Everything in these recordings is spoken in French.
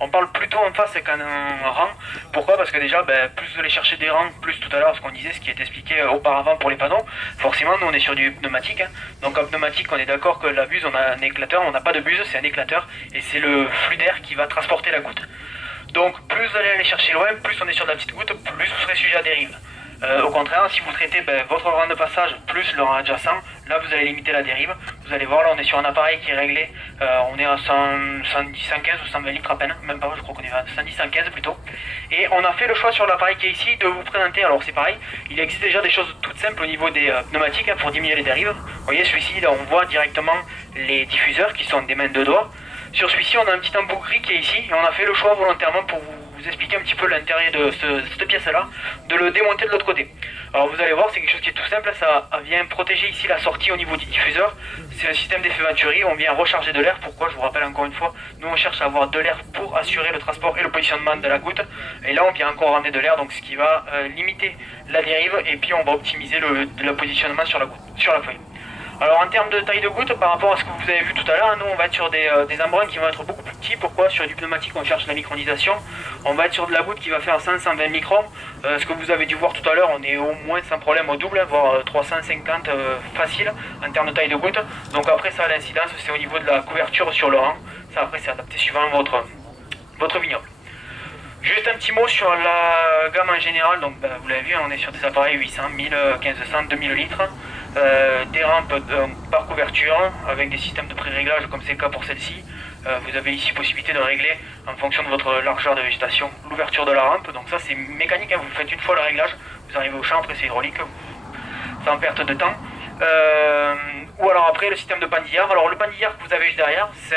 On parle plutôt en face qu'en rang. Pourquoi? Parce que déjà, plus vous allez chercher des rangs, plus tout à l'heure ce qu'on disait, ce qui est expliqué auparavant pour les panneaux, forcément nous on est sur du pneumatique. Donc en pneumatique on est d'accord que la buse, on a un éclateur, on n'a pas de buse, c'est un éclateur, et c'est le flux d'air qui va transporter la goutte. Donc plus vous allez aller chercher loin, plus on est sur de la petite goutte, plus vous serez sujet à dérive. Au contraire, si vous traitez votre rang de passage plus le rang adjacent, là vous allez limiter la dérive. Vous allez voir, là on est sur un appareil qui est réglé, on est à 110, 115 ou 120 litres à peine, même pas, je crois qu'on est à 110, 115 plutôt. Et on a fait le choix sur l'appareil qui est ici de vous présenter, alors c'est pareil, il existe déjà des choses toutes simples au niveau des pneumatiques pour diminuer les dérives. Vous voyez celui-ci, là on voit directement les diffuseurs qui sont des mains de doigts. Sur celui-ci on a un petit embout gris qui est ici, et on a fait le choix volontairement pour vous expliquer un petit peu l'intérieur de cette pièce-là, de le démonter de l'autre côté. Alors vous allez voir, c'est quelque chose qui est tout simple, ça vient protéger ici la sortie au niveau du diffuseur. C'est un système d'effet Venturi, on vient recharger de l'air. Pourquoi? Je vous rappelle encore une fois, nous on cherche à avoir de l'air pour assurer le transport et le positionnement de la goutte. Et là on vient encore ramener de l'air, donc ce qui va limiter la dérive, et puis on va optimiser le positionnement sur la goutte, sur la feuille. Alors en termes de taille de goutte, par rapport à ce que vous avez vu tout à l'heure, nous on va être sur des embruns qui vont être beaucoup plus petits. Pourquoi? Sur du pneumatique on cherche la micronisation. On va être sur de la goutte qui va faire 100-120 microns. Ce que vous avez dû voir tout à l'heure, on est au moins sans problème au double, voire 350 facile en termes de taille de goutte. Donc après ça, l'incidence c'est au niveau de la couverture sur le rang. Ça après c'est adapté suivant votre vignoble. Juste un petit mot sur la gamme en général. Donc vous l'avez vu, on est sur des appareils 800, 1000, 1500, 2000 litres. Des rampes par couverture avec des systèmes de pré-réglage comme c'est le cas pour celle-ci. Vous avez ici possibilité de régler en fonction de votre largeur de végétation l'ouverture de la rampe. Donc ça c'est mécanique, vous faites une fois le réglage, vous arrivez au champ, après c'est hydraulique, sans perte de temps. Ou alors après le système de pandillard. Alors le pandillard que vous avez juste derrière, c'est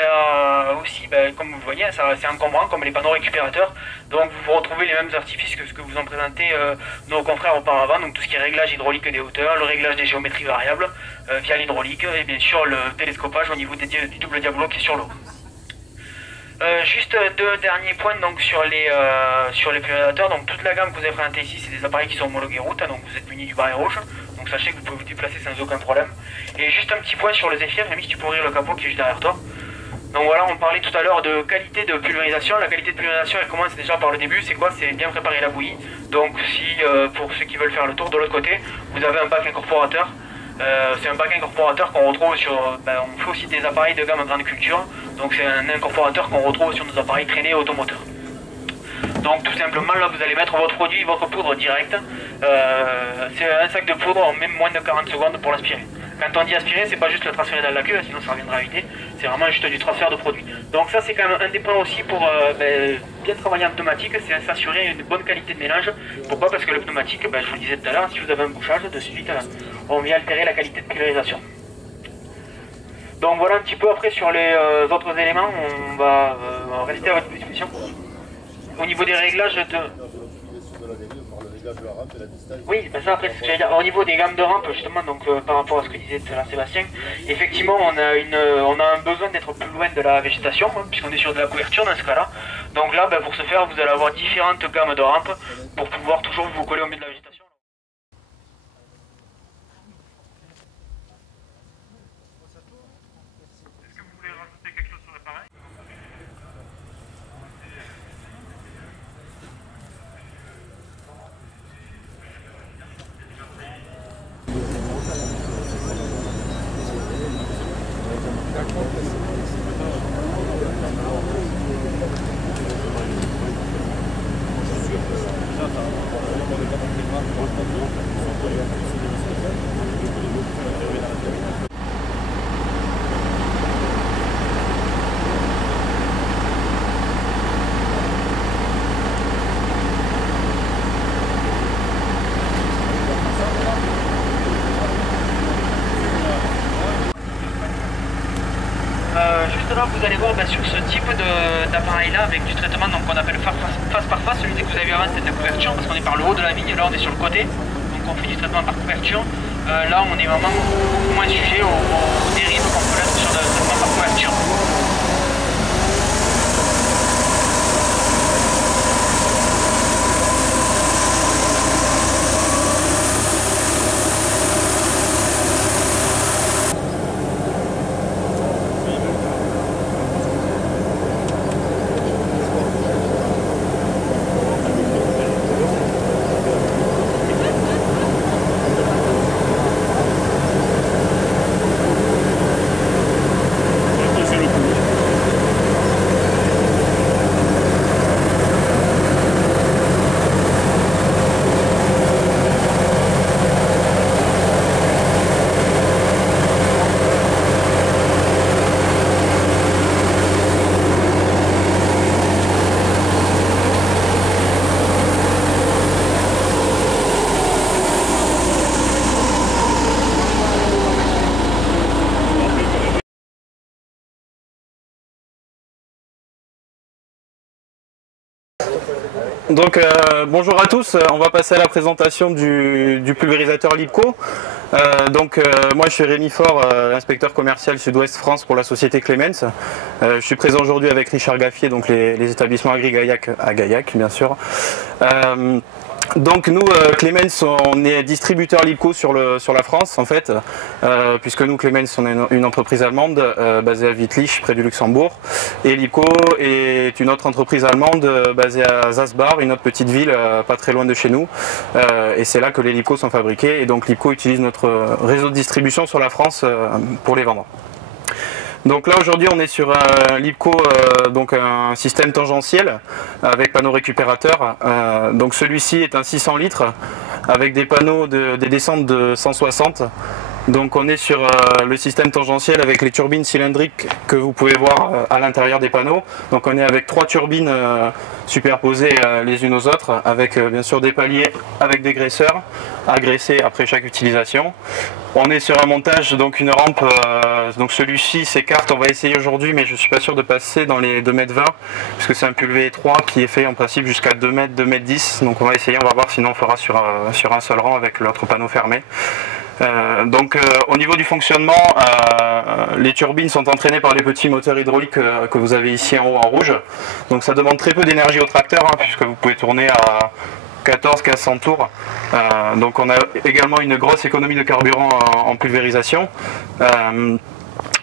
aussi, comme vous le voyez, c'est encombrant comme les panneaux récupérateurs. Donc vous retrouvez les mêmes artifices que ce que vous ont présenté nos confrères auparavant. Donc tout ce qui est réglage hydraulique des hauteurs, le réglage des géométries variables via l'hydraulique, et bien sûr le télescopage au niveau du double diabolo qui est sur l'eau. Juste deux derniers points donc sur les pulvérisateurs. Donc toute la gamme que vous avez présentée ici, c'est des appareils qui sont homologués route, donc vous êtes munis du barré rouge. Donc sachez que vous pouvez vous déplacer sans aucun problème. Et juste un petit point sur le Zephyr, Rémi, si tu peux ouvrir le capot qui est juste derrière toi. Donc voilà, on parlait tout à l'heure de qualité de pulvérisation. La qualité de pulvérisation, elle commence déjà par le début. C'est quoi? C'est bien préparer la bouillie. Donc si pour ceux qui veulent faire le tour de l'autre côté, vous avez un bac incorporateur. C'est un bac incorporateur qu'on retrouve sur... on fait aussi des appareils de gamme grande culture. Donc c'est un incorporateur qu'on retrouve sur nos appareils traînés automoteurs. Donc tout simplement là vous allez mettre votre produit, votre poudre directe. C'est un sac de poudre en même moins de 40 secondes pour l'aspirer. Quand on dit aspirer, c'est pas juste le transférer dans la queue, sinon ça reviendra à vider. C'est vraiment juste du transfert de produit. Donc ça c'est quand même un des points aussi pour bien travailler en pneumatique, c'est s'assurer une bonne qualité de mélange. Pourquoi? Parce que le pneumatique, je vous le disais tout à l'heure, si vous avez un bouchage, de suite on vient altérer la qualité de pulvérisation. Donc voilà un petit peu. Après sur les autres éléments, on va rester à votre disposition. Au niveau des réglages de... Oui, ça après c'est ce que j'allais dire. Au niveau des gammes de rampe justement, donc par rapport à ce que disait tout à l'heure Sébastien, effectivement on a un besoin d'être plus loin de la végétation, puisqu'on est sur de la couverture dans ce cas-là. Donc là, pour ce faire, vous allez avoir différentes gammes de rampes pour pouvoir toujours vous coller au milieu de la végétation. Juste là, vous allez voir sur ce type d'appareil là avec du traitement qu'on appelle face par face. Celui que vous avez vu avant c'était la couverture parce qu'on est par le haut de la vigne, là on est sur le côté, donc on fait du traitement par couverture. Là on est vraiment beaucoup moins sujet aux dérives qu'on peut l'être sur le traitement par couverture. Donc bonjour à tous, on va passer à la présentation du pulvérisateur Lipco. Moi je suis Rémi Faure, inspecteur commercial Sud-Ouest France pour la société Clemens. Je suis présent aujourd'hui avec Richard Gaffier, donc les établissements Agri-Gaillac à Gaillac bien sûr. Donc nous, Clemens, on est distributeur Lipco sur la France en fait, puisque nous, Clemens, on est une entreprise allemande basée à Wittlich, près du Luxembourg, et Lipco est une autre entreprise allemande basée à Zasbar, une autre petite ville pas très loin de chez nous, et c'est là que les Lipco sont fabriqués, et donc Lipco utilise notre réseau de distribution sur la France pour les vendre. Donc là aujourd'hui on est sur un Lipco, donc un système tangentiel avec panneau récupérateur. Donc celui-ci est un 600 litres avec des panneaux des descentes de 160. Donc on est sur le système tangentiel avec les turbines cylindriques que vous pouvez voir à l'intérieur des panneaux. Donc on est avec 3 turbines superposées les unes aux autres, avec bien sûr des paliers avec des graisseurs à graisser après chaque utilisation. On est sur un montage, donc une rampe, donc celui-ci s'écarte, on va essayer aujourd'hui, mais je suis pas sûr de passer dans les 2,20 m, parce que c'est un pulvé étroit qui est fait en principe jusqu'à 2 m, 2,10 m, donc on va essayer, on va voir, sinon on fera sur un seul rang avec l'autre panneau fermé. Au niveau du fonctionnement, les turbines sont entraînées par les petits moteurs hydrauliques que vous avez ici en haut en rouge. Donc ça demande très peu d'énergie au tracteur, puisque vous pouvez tourner à 14-1500 tours. Donc on a également une grosse économie de carburant en pulvérisation.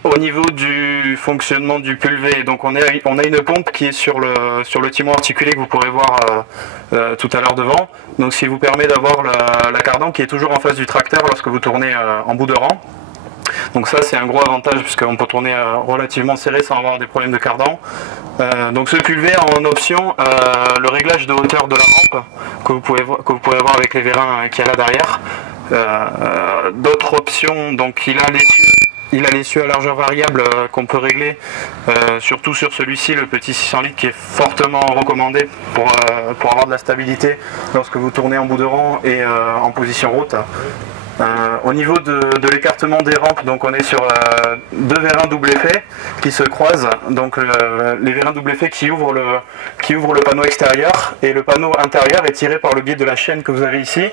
Au niveau du fonctionnement du pulvé, donc on a une pompe qui est sur le timon articulé que vous pourrez voir tout à l'heure devant. Donc ce qui vous permet d'avoir la cardan qui est toujours en face du tracteur lorsque vous tournez en bout de rang. Donc ça c'est un gros avantage puisqu'on peut tourner relativement serré sans avoir des problèmes de cardan. Donc ce pulvé a en option le réglage de hauteur de la rampe que vous pouvez voir avec les vérins qu'il y a là derrière. D'autres options, donc il a l'essieu à largeur variable qu'on peut régler, surtout sur celui-ci, le petit 600 litres qui est fortement recommandé pour avoir de la stabilité lorsque vous tournez en bout de rang et en position route. Au niveau de l'écartement des rampes, donc on est sur 2 vérins double effet qui se croisent, donc les vérins double effet qui ouvrent le panneau extérieur, et le panneau intérieur est tiré par le biais de la chaîne que vous avez ici,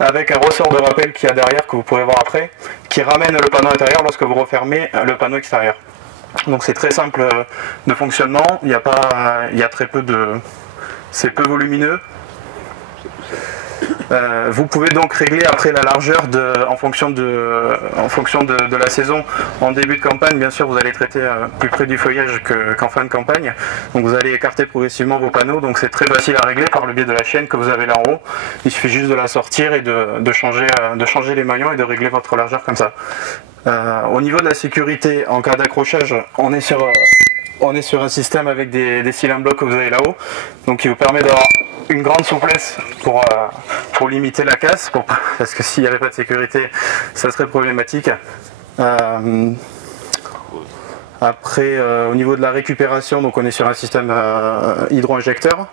avec un ressort de rappel qu'il y a derrière, que vous pourrez voir après, qui ramène le panneau intérieur lorsque vous refermez le panneau extérieur. Donc c'est très simple de fonctionnement, c'est peu volumineux. Vous pouvez donc régler après la largeur en fonction de la saison. En début de campagne, bien sûr, vous allez traiter plus près du feuillage qu'en fin de campagne. Donc vous allez écarter progressivement vos panneaux. Donc c'est très facile à régler par le biais de la chaîne que vous avez là en haut. Il suffit juste de la sortir et de changer les maillons et de régler votre largeur comme ça. Au niveau de la sécurité, en cas d'accrochage, on est sur un système avec des cylindres blocs que vous avez là-haut, donc qui vous permet d'avoir une grande souplesse pour limiter la casse, parce que s'il n'y avait pas de sécurité, ça serait problématique. Après, au niveau de la récupération, donc on est sur un système hydro-injecteur.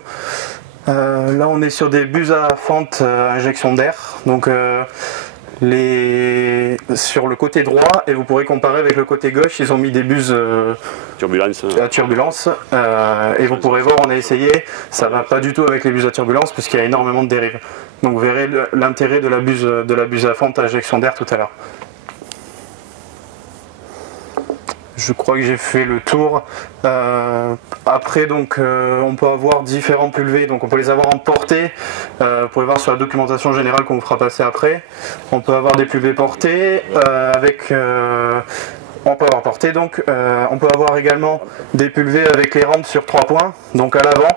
Là, on est sur des buses à fente injection d'air. Donc sur le côté droit, et vous pourrez comparer avec le côté gauche, ils ont mis des buses à turbulence, et vous pourrez voir, on a essayé, ça va pas du tout avec les buses à turbulence puisqu'il y a énormément de dérives. Donc vous verrez l'intérêt de la buse à fente à injection d'air tout à l'heure. Je crois que j'ai fait le tour. Après, donc, on peut avoir différents pulvés, donc on peut les avoir en portée. Vous pouvez voir sur la documentation générale qu'on vous fera passer après. On peut avoir des pulvés portés on peut avoir porté, donc on peut avoir également des pulvés avec les rampes sur 3 points, donc à l'avant,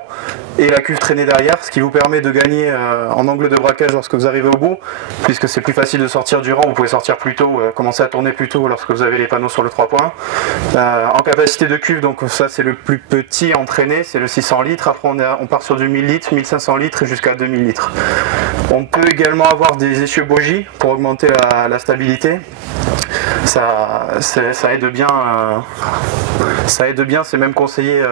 et la cuve traînée derrière, ce qui vous permet de gagner en angle de braquage lorsque vous arrivez au bout, puisque c'est plus facile de sortir du rang, vous pouvez sortir plus tôt, commencer à tourner plus tôt lorsque vous avez les panneaux sur le 3 points. En capacité de cuve, donc ça c'est le plus petit entraîné, c'est le 600 litres, après on part sur du 1000 litres, 1500 litres et jusqu'à 2000 litres. On peut également avoir des essieux bogies pour augmenter la stabilité. Ça aide bien, c'est même conseillé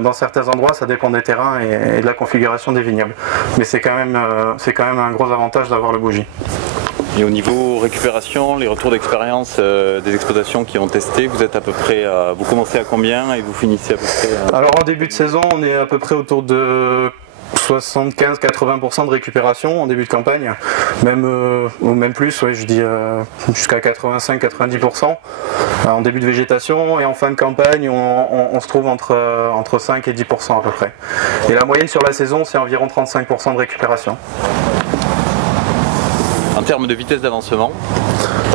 dans certains endroits, ça dépend des terrains et de la configuration des vignobles. Mais c'est quand même un gros avantage d'avoir le bougie. Et au niveau récupération, les retours d'expérience des exploitations qui ont testé, vous êtes à peu près, vous commencez à combien et vous finissez à peu près Alors en début de saison, on est à peu près autour de 75-80% de récupération en début de campagne, ou même plus, ouais, je dis jusqu'à 85-90% en début de végétation, et en fin de campagne on se trouve entre 5 et 10% à peu près. Et la moyenne sur la saison c'est environ 35% de récupération. En termes de vitesse d'avancement?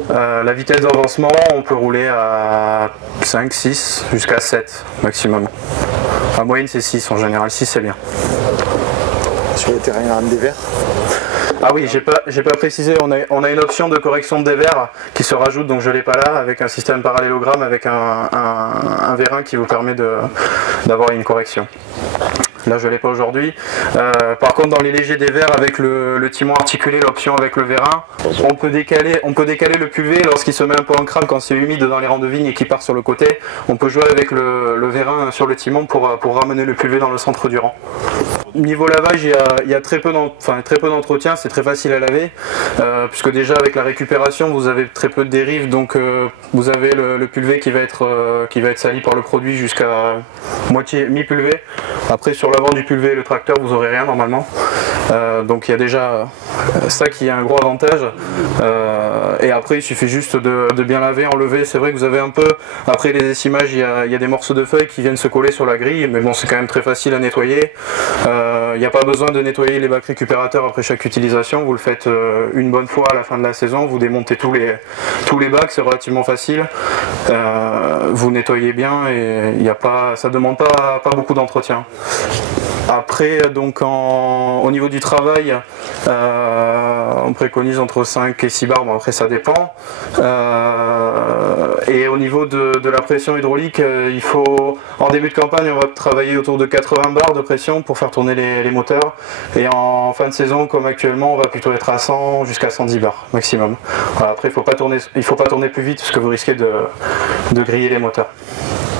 La vitesse d'avancement, on peut rouler à 5, 6, jusqu'à 7 maximum. La moyenne c'est 6 en général, 6 c'est bien. Sur les terrains des verts. Ah oui, j'ai pas précisé, on a une option de correction de dévers qui se rajoute, donc je l'ai pas là, avec un système parallélogramme avec un vérin qui vous permet d'avoir une correction. Là je l'ai pas aujourd'hui. Par contre dans les légers dévers avec le timon articulé, l'option avec le vérin, on peut décaler le pulvé lorsqu'il se met un peu en crabe quand c'est humide dans les rangs de vigne et qu'il part sur le côté. On peut jouer avec le vérin sur le timon pour ramener le pulvé dans le centre du rang. Niveau lavage, il y a très peu d'entretien, c'est très facile à laver, puisque déjà avec la récupération vous avez très peu de dérives, donc vous avez le pulvé qui va être sali par le produit jusqu'à mi-pulvé. Après sur l'avant du pulvé et le tracteur vous aurez rien normalement, donc il y a déjà ça qui est un gros avantage, et après il suffit juste de bien laver, enlever. C'est vrai que vous avez un peu, après les essimages, il y a des morceaux de feuilles qui viennent se coller sur la grille, mais bon c'est quand même très facile à nettoyer. Il n'y a pas besoin de nettoyer les bacs récupérateurs après chaque utilisation, vous le faites une bonne fois à la fin de la saison, vous démontez tous les bacs, c'est relativement facile, vous nettoyez bien et ça ne demande pas beaucoup d'entretien. Après, donc au niveau du travail, on préconise entre 5 et 6 bars, bon après ça dépend. Et au niveau de la pression hydraulique, en début de campagne, on va travailler autour de 80 bars de pression pour faire tourner les moteurs. Et en fin de saison, comme actuellement, on va plutôt être à 100 jusqu'à 110 bars maximum. Voilà, après, il ne faut pas tourner plus vite parce que vous risquez de griller les moteurs.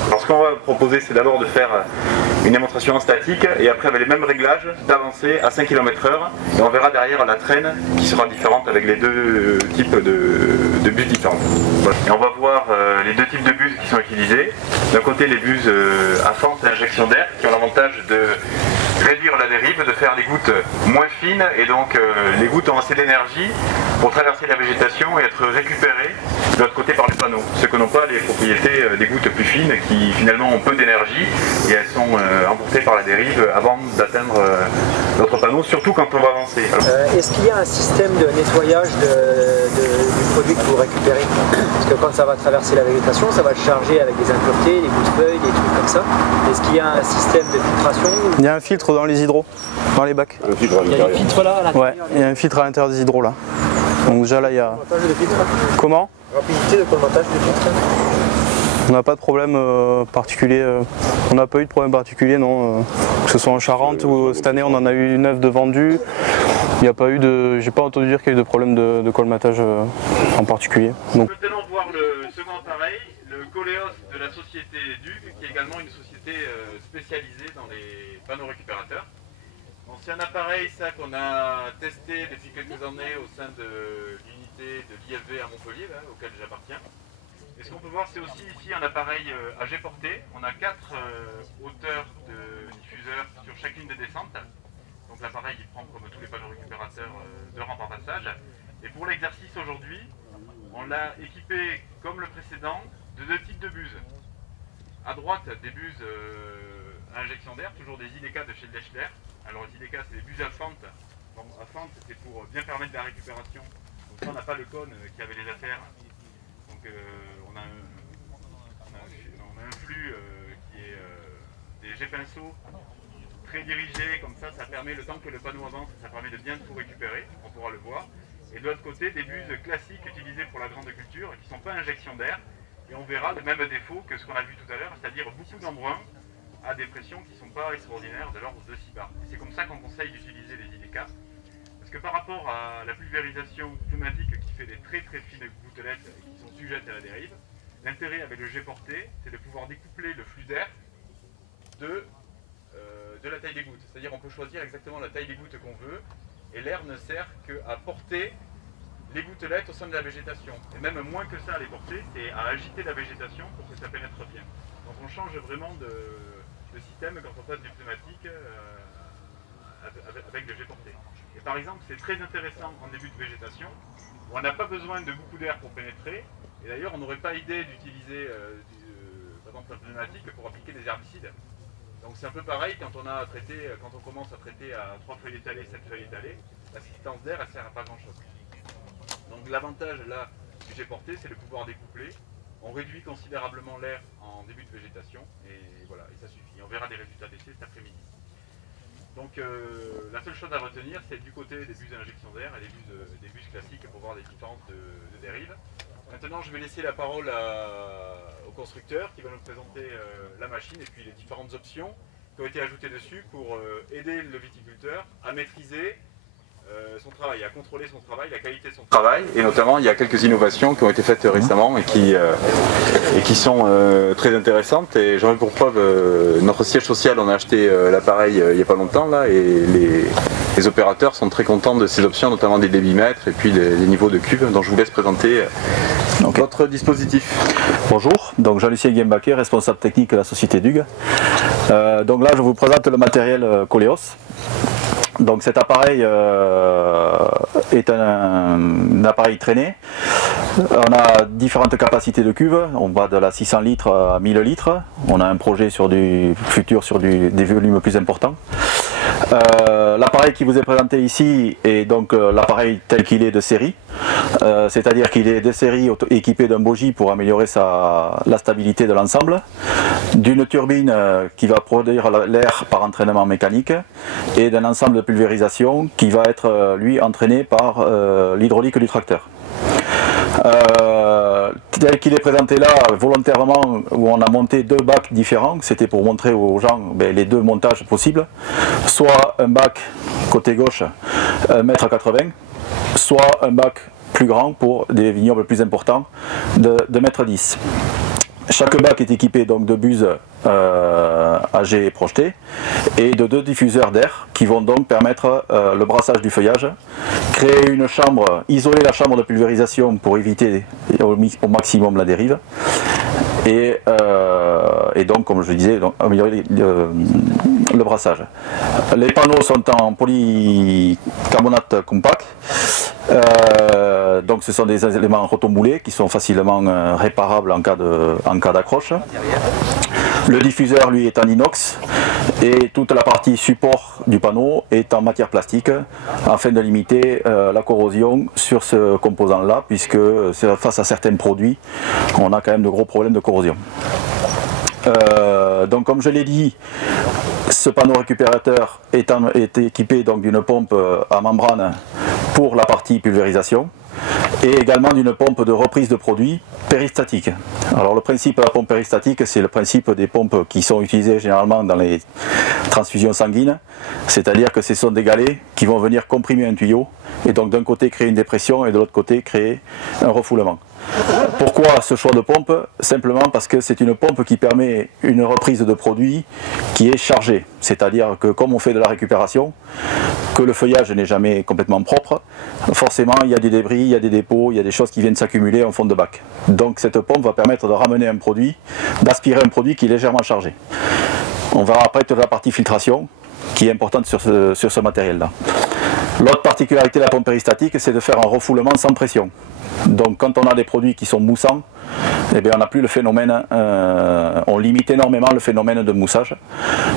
Alors ce qu'on va proposer, c'est d'abord de faire une démonstration en statique et après avec les mêmes réglages d'avancer à 5 km/h, et on verra derrière la traîne qui sera différente avec les deux types de bus différents. Voilà. Et on va voir les deux types de bus qui sont utilisés. D'un côté les bus à fente et injection d'air qui ont l'avantage de réduire la dérive, de faire les gouttes moins fines, et donc les gouttes ont assez d'énergie pour traverser la végétation et être récupérées de l'autre côté par les panneaux. Ce que n'ont pas les propriétés des gouttes plus fines qui finalement ont peu d'énergie et elles sont emportées par la dérive avant d'atteindre notre panneau, surtout quand on va avancer. Est-ce qu'il y a un système de nettoyage du produit que vous récupérez? Parce que quand ça va traverser la végétation, ça va le charger avec des impuretés, des bouts de feuilles, des trucs comme ça. Est-ce qu'il y a un système de filtration? Il y a un filtre dans les hydros, dans les bacs. Il y a des filtres là à l'intérieur? Ouais, il y a un filtre à l'intérieur des hydros là. Donc déjà là il y a... De filtre. Comment? Rapidité de colmatage de filtre. On n'a pas de problème particulier, on n'a pas eu de problème particulier, non, que ce soit en Charente ou cette année on en a eu 9 de vendus. Il n'y a pas eu j'ai pas entendu dire qu'il y a eu de problème de colmatage en particulier. Donc. Maintenant voir le second appareil, le Coléos de la société DUG, qui est également une société spécialisée dans les panneaux récupérateurs. C'est un appareil qu'on a testé depuis quelques années au sein de l'unité de l'IFV à Montpellier, là, auquel j'appartiens. Et ce qu'on peut voir, c'est aussi ici un appareil à jet porté. On a 4 hauteurs de diffuseurs sur chacune des descentes. Donc l'appareil il prend, comme tous les panneaux récupérateurs, 2 rangs par passage. Et pour l'exercice aujourd'hui, on l'a équipé, comme le précédent, de 2 types de buses. À droite, des buses à injection d'air, toujours des IDK de chez Lechler. Alors les IDK, c'est des buses à fente. Bon, à fente, c'était pour bien permettre la récupération. Donc ça, on n'a pas le cône qui avait les affaires. Donc on a un flux qui est des jets pinceaux très dirigés, comme ça permet, le temps que le panneau avance, ça permet de bien tout récupérer, on pourra le voir. Et de l'autre côté, des buses classiques utilisées pour la grande culture, qui ne sont pas injection d'air, et on verra le même défaut que ce qu'on a vu tout à l'heure, c'est-à-dire beaucoup d'embrun à des pressions qui ne sont pas extraordinaires, de l'ordre de 6 bars. C'est comme ça qu'on conseille d'utiliser les IDK, parce que par rapport à la pulvérisation pneumatique qui fait des très très fines gouttelettes et qui sont sujettes à la dérive, l'intérêt avec le jet porté, c'est de pouvoir découpler le flux d'air de la taille des gouttes. C'est-à-dire on peut choisir exactement la taille des gouttes qu'on veut, et l'air ne sert qu'à porter les gouttelettes au sein de la végétation. Et même moins que ça à les porter, c'est à agiter la végétation pour que ça pénètre bien. Donc on change vraiment de système quand on passe du pneumatique avec le jet porté. Et par exemple, c'est très intéressant en début de végétation, où on n'a pas besoin de beaucoup d'air pour pénétrer, et d'ailleurs on n'aurait pas idée d'utiliser par exemple un pneumatique pour appliquer des herbicides. Donc c'est un peu pareil quand on commence à traiter à 3 feuilles étalées, 7 feuilles étalées, l'assistance d'air elle sert à pas grand chose. Donc l'avantage là du jet porté, c'est le pouvoir découpler. On réduit considérablement l'air en début de végétation et voilà, et ça suffit. On verra des résultats d'essai cet après-midi. Donc la seule chose à retenir, c'est du côté des bus d'injection d'air et des bus classiques pour voir les différences de dérive. Maintenant, je vais laisser la parole au constructeur qui va nous présenter la machine et puis les différentes options qui ont été ajoutées dessus pour aider le viticulteur à maîtriser son travail, à contrôler son travail, la qualité de son travail. Et notamment, il y a quelques innovations qui ont été faites récemment et qui sont très intéressantes. Et j'en ai pour preuve, notre siège social, on a acheté l'appareil il n'y a pas longtemps là, et les opérateurs sont très contents de ces options, notamment des débitmètres et puis des niveaux de cuve. Donc je vous laisse présenter votre dispositif. Bonjour, donc Jean-Lucien Guembaquet, responsable technique de la société DUG. Donc là, je vous présente le matériel Coleos. Donc cet appareil est un appareil traîné. On a différentes capacités de cuve, on va de la 600 litres à 1000 litres. On a un projet sur des volumes plus importants. L'appareil qui vous est présenté ici est donc l'appareil tel qu'il est de série, c'est-à-dire qu'il est de série équipé d'un bogie pour améliorer la stabilité de l'ensemble, d'une turbine qui va produire l'air par entraînement mécanique et d'un ensemble de pulvérisation qui va être lui entraîné par l'hydraulique du tracteur. Tel qu'il est présenté là, volontairement, où on a monté deux bacs différents, c'était pour montrer aux gens les deux montages possibles, soit un bac côté gauche 1,80 m, soit un bac plus grand pour des vignobles plus importants de 1,10 m. Chaque bac est équipé donc de buses AG projetées et de 2 diffuseurs d'air qui vont donc permettre le brassage du feuillage, créer une chambre, isoler la chambre de pulvérisation pour éviter au maximum la dérive et donc, comme je disais, donc, améliorer le brassage. Les panneaux sont en polycarbonate compact. Donc ce sont des éléments rotomoulés qui sont facilement réparables en cas d'accroche. Le diffuseur lui est en inox et toute la partie support du panneau est en matière plastique afin de limiter la corrosion sur ce composant là, puisque face à certains produits on a quand même de gros problèmes de corrosion. Donc comme je l'ai dit, ce panneau récupérateur est équipé d'une pompe à membrane pour la partie pulvérisation et également d'une pompe de reprise de produit péristatique. Alors le principe de la pompe péristatique, c'est le principe des pompes qui sont utilisées généralement dans les transfusions sanguines, c'est-à-dire que ce sont des galets qui vont venir comprimer un tuyau et donc d'un côté créer une dépression et de l'autre côté créer un refoulement. Pourquoi ce choix de pompe? Simplement parce que c'est une pompe qui permet une reprise de produit qui est chargée, c'est-à-dire que comme on fait de la récupération, que le feuillage n'est jamais complètement propre, forcément il y a des débris, il y a des dépôts, il y a des choses qui viennent s'accumuler en fond de bac. Donc cette pompe va permettre de ramener un produit, d'aspirer un produit qui est légèrement chargé. On verra après toute la partie filtration qui est importante sur ce matériel-là. L'autre particularité de la pompe péristatique, c'est de faire un refoulement sans pression. Donc quand on a des produits qui sont moussants, eh bien, on n'a plus le phénomène, on limite énormément le phénomène de moussage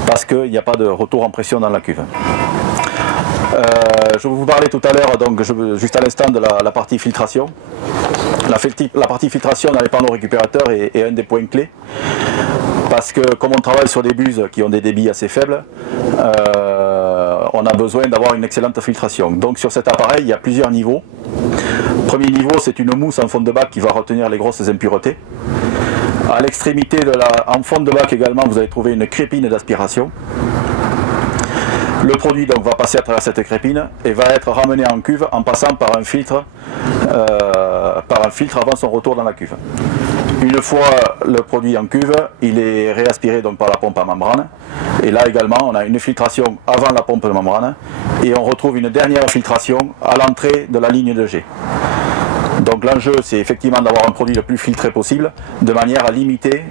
parce qu'il n'y a pas de retour en pression dans la cuve. Je vous parlais tout à l'heure, donc juste à l'instant, de la partie filtration. La partie filtration dans les panneaux récupérateurs est un des points clés. Parce que comme on travaille sur des buses qui ont des débits assez faibles, on a besoin d'avoir une excellente filtration. Donc sur cet appareil, il y a plusieurs niveaux. Premier niveau, c'est une mousse en fond de bac qui va retenir les grosses impuretés. À l'extrémité en fond de bac également, vous allez trouver une crépine d'aspiration. Le produit donc va passer à travers cette crépine et va être ramené en cuve en passant par un filtre avant son retour dans la cuve. Une fois le produit en cuve, il est réaspiré donc par la pompe à membrane. Et là également, on a une filtration avant la pompe de membrane. Et on retrouve une dernière filtration à l'entrée de la ligne de jet. Donc l'enjeu, c'est effectivement d'avoir un produit le plus filtré possible, de manière à limiter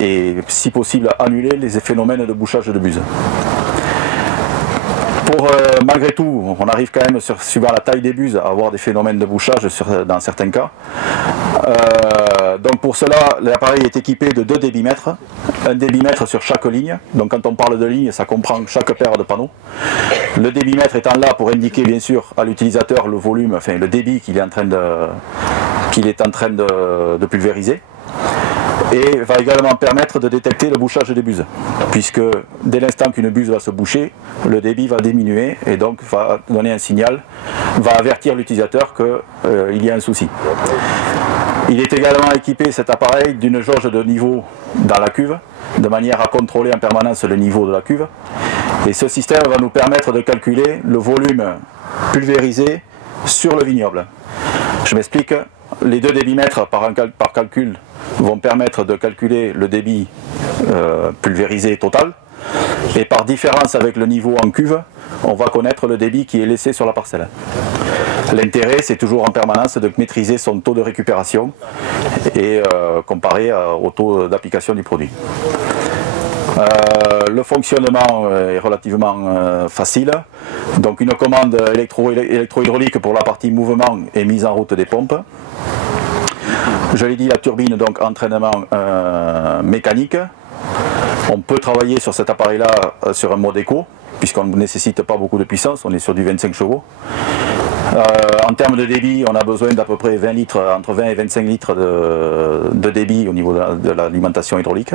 et si possible annuler les phénomènes de bouchage de buse. Malgré tout, on arrive quand même, suivant la taille des buses, à avoir des phénomènes de bouchage dans certains cas. Donc pour cela, l'appareil est équipé de 2 débitmètres, un débitmètre sur chaque ligne. Donc quand on parle de ligne, ça comprend chaque paire de panneaux. Le débitmètre étant là pour indiquer bien sûr à l'utilisateur le volume, enfin le débit qu'il est en train de pulvériser. Et va également permettre de détecter le bouchage des buses, puisque dès l'instant qu'une buse va se boucher, le débit va diminuer et donc va donner un signal, va avertir l'utilisateur qu'il y a un souci. Il est également équipé, cet appareil, d'une jauge de niveau dans la cuve, de manière à contrôler en permanence le niveau de la cuve. Et ce système va nous permettre de calculer le volume pulvérisé sur le vignoble. Je m'explique, les 2 débitmètres par calcul vont permettre de calculer le débit pulvérisé total, et par différence avec le niveau en cuve, on va connaître le débit qui est laissé sur la parcelle. L'intérêt, c'est toujours en permanence de maîtriser son taux de récupération et comparé au taux d'application du produit. Le fonctionnement est relativement facile. Donc une commande électro-hydraulique pour la partie mouvement et mise en route des pompes. Je l'ai dit, la turbine, donc entraînement mécanique. On peut travailler sur cet appareil-là sur un mode éco, puisqu'on ne nécessite pas beaucoup de puissance, on est sur du 25 chevaux. En termes de débit, on a besoin d'à peu près 20 litres, entre 20 et 25 litres de débit au niveau de l'alimentation hydraulique.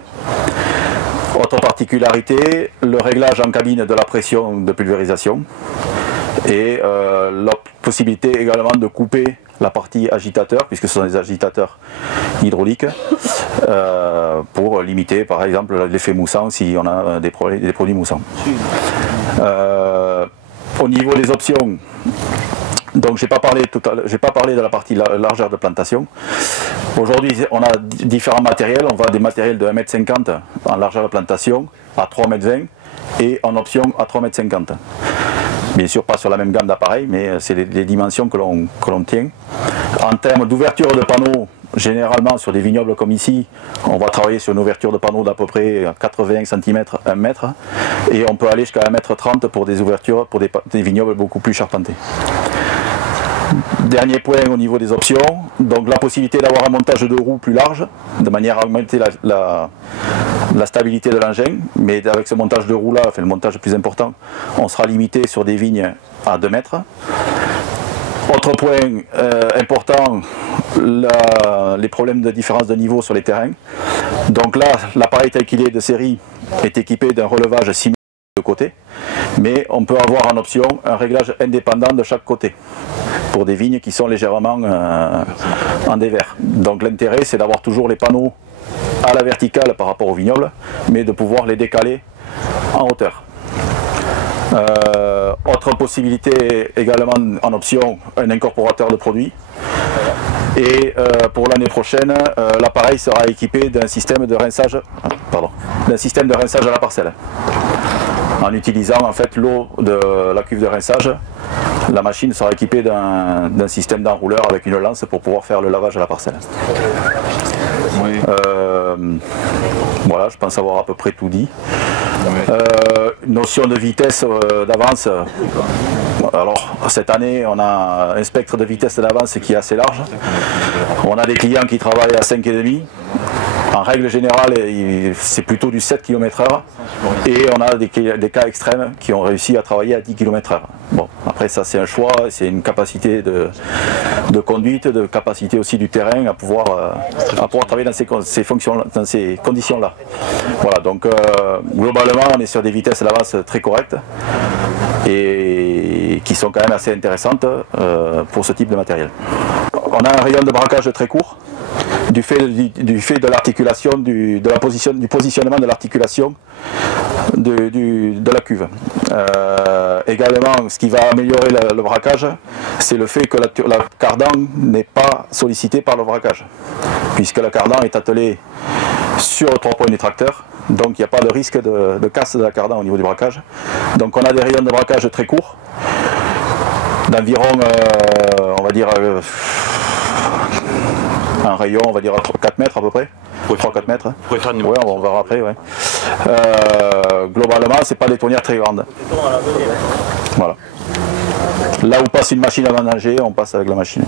Autre particularité, le réglage en cabine de la pression de pulvérisation et la possibilité également de couper la partie agitateur, puisque ce sont des agitateurs hydrauliques, pour limiter par exemple l'effet moussant si on a des produits moussants. Au niveau des options, donc j'ai pas parlé de la partie largeur de plantation. Aujourd'hui on a différents matériels, on va des matériels de 1,50 m en largeur de plantation à 3,20 m et en option à 3,50 m. Bien sûr pas sur la même gamme d'appareils, mais c'est les dimensions que l'on tient. En termes d'ouverture de panneaux, généralement sur des vignobles comme ici, on va travailler sur une ouverture de panneaux d'à peu près 80 cm, 1 mètre, et on peut aller jusqu'à 1,30 m pour des ouvertures pour des vignobles beaucoup plus charpentés. Dernier point au niveau des options, donc la possibilité d'avoir un montage de roues plus large, de manière à augmenter la stabilité de l'engin, mais avec ce montage de roues là, enfin le montage le plus important, on sera limité sur des vignes à 2 mètres. Autre point important, les problèmes de différence de niveau sur les terrains. Donc là, l'appareil tel qu'il est de série est équipé d'un relevage simulé de côté, mais on peut avoir en option un réglage indépendant de chaque côté pour des vignes qui sont légèrement en dévers. Donc l'intérêt, c'est d'avoir toujours les panneaux à la verticale par rapport au vignoble, mais de pouvoir les décaler en hauteur. Autre possibilité également en option, un incorporateur de produits. Et pour l'année prochaine, l'appareil sera équipé d'un système de rinçage, à la parcelle. En utilisant en fait l'eau de la cuve de rinçage, la machine sera équipée d'un système d'enrouleur avec une lance pour pouvoir faire le lavage à la parcelle. Oui. Voilà, je pense avoir à peu près tout dit. Oui. Notion de vitesse d'avance. Alors cette année, on a un spectre de vitesse d'avance qui est assez large. On a des clients qui travaillent à 5,5. En règle générale, c'est plutôt du 7 km/h et on a des cas extrêmes qui ont réussi à travailler à 10 km/h. Bon, après ça c'est un choix, c'est une capacité de conduite, de capacité aussi du terrain à pouvoir travailler dans ces conditions-là. Voilà, donc globalement on est sur des vitesses d'avance très correctes et qui sont quand même assez intéressantes pour ce type de matériel. On a un rayon de braquage très court. Du fait de l'articulation, du positionnement de l'articulation de la cuve. Également, ce qui va améliorer le braquage, c'est le fait que la cardan n'est pas sollicitée par le braquage, puisque la cardan est attelée sur 3 points du tracteur, donc il n'y a pas de risque de casse de la cardan au niveau du braquage. Donc on a des rayons de braquage très courts, d'environ, on va dire, un rayon, on va dire à 4 mètres à peu près. 3-4 mètres. Vous pouvez faire une Ouais, on verra après. Ouais. Globalement, c'est pas des tournières très grandes. Voilà. Là où passe une machine à ménager, on passe avec la machine.